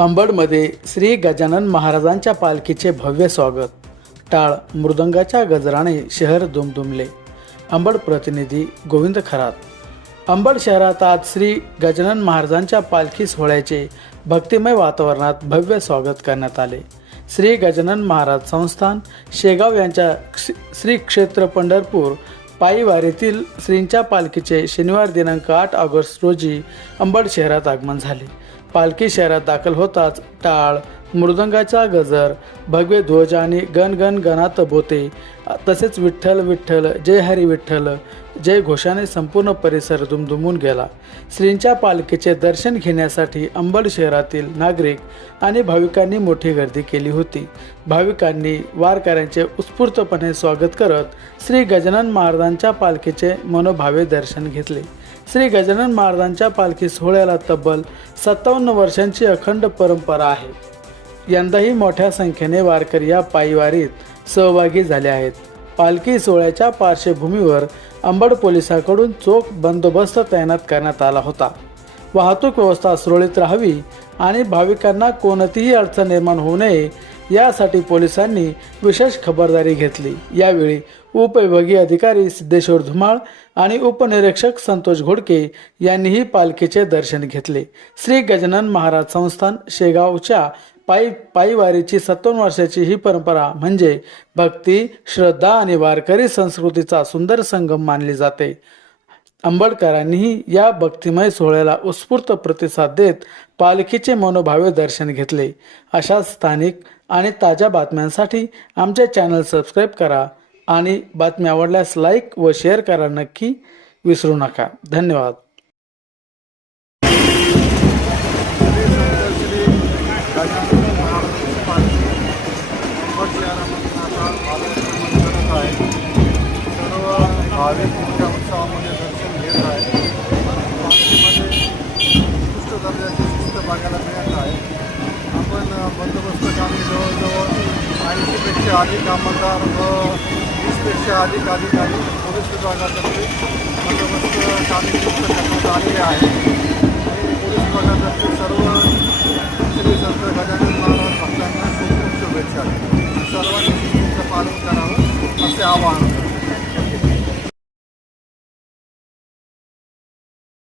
अंबडमध्ये श्री गजानन महाराजांच्या पालखीचे भव्य स्वागत. टाळ मृदंगाच्या गजराने शहर दुमदुमले. अंबड प्रतिनिधी गोविंद खरात. अंबड शहरात आज श्री गजानन महाराजांच्या पालखी सोहळ्याचे भक्तिमय वातावरणात भव्य स्वागत करण्यात आले. श्री गजानन महाराज संस्थान शेगाव यांच्या श्री क्षेत्र पंढरपूर पायी वारीतील श्रींच्या पालखीचे शनिवार दिनांक 8 ऑगस्ट रोजी अंबड शहरात आगमन झाले. पालखी शहरात दाखल होताच टाळ मृदंगाचा गजर, भगवे ध्वज आणि गण गण गणात बोते तसेच विठ्ठल विठ्ठल जय हरी विठ्ठल जय घोषाने संपूर्ण परिसर दुमदुमून गेला. श्रींच्या पालखीचे दर्शन घेण्यासाठी अंबड शहरातील नागरिक आणि भाविकांनी मोठी गर्दी केली होती. भाविकांनी वारकऱ्यांचे उत्स्फूर्तपणे स्वागत करत श्री गजानन महाराजांच्या पालखीचे मनोभावे दर्शन घेतले. श्री गजानन महाराजांच्या पालखी सोहळ्याला तब्बल 57 वर्षांची अखंड परंपरा आहे. यंदाही मोठ्या संख्येने वारकरी या पायीवारीत सहभागी झाले आहेत. पालखी सोहळ्याच्या पार्श्वभूमीवर अंबड पोलिसांकडून चोख बंदोबस्त तैनात करण्यात आला होता. वाहतूक व्यवस्था सुरळीत राहावी आणि भाविकांना कोणतीही अडचण निर्माण होऊ नये यासाठी पोलिसांनी विशेष खबरदारी घेतली. यावेळी उपविभागीय अधिकारी सिद्धेश्वर धुमाळ आणि उपनिरीक्षक संतोष घोडके यांनीही पालखीचे दर्शन घेतले. श्री गजानन महाराज संस्थान शेगावच्या पायीवारीची 57 वर्षाची ही परंपरा म्हणजे भक्ती, श्रद्धा आणि वारकरी संस्कृतीचा सुंदर संगम मानली जाते. अंबडकरांनीही या भक्तिमय सोहळ्याला उत्स्फूर्त प्रतिसाद देत पालखीचे मनोभावे दर्शन घेतले. अशा स्थानिक आणि ताज्या बातम्यांसाठी आमचे चॅनल सबस्क्राईब करा आणि बातमी आवडल्यास लाईक व शेअर करा नक्की विसरू नका. धन्यवाद. भाविक मोठ्या उत्सवामध्ये दर्शन घेत आहे. पालखीमध्ये उत्कृष्ट दर्जाची शिस्त बघायला मिळत आहे. आपण बंदोबस्त कामी जवळजवळ 80पेक्षा अधिक अंमलदार व 20पेक्षा अधिक अधिकारी पोलीस विभागातर्फे बंदोबस्त कामी नियुक्त करण्यात आलेले आहे. आणि पोलीस विभागातर्फे सर्व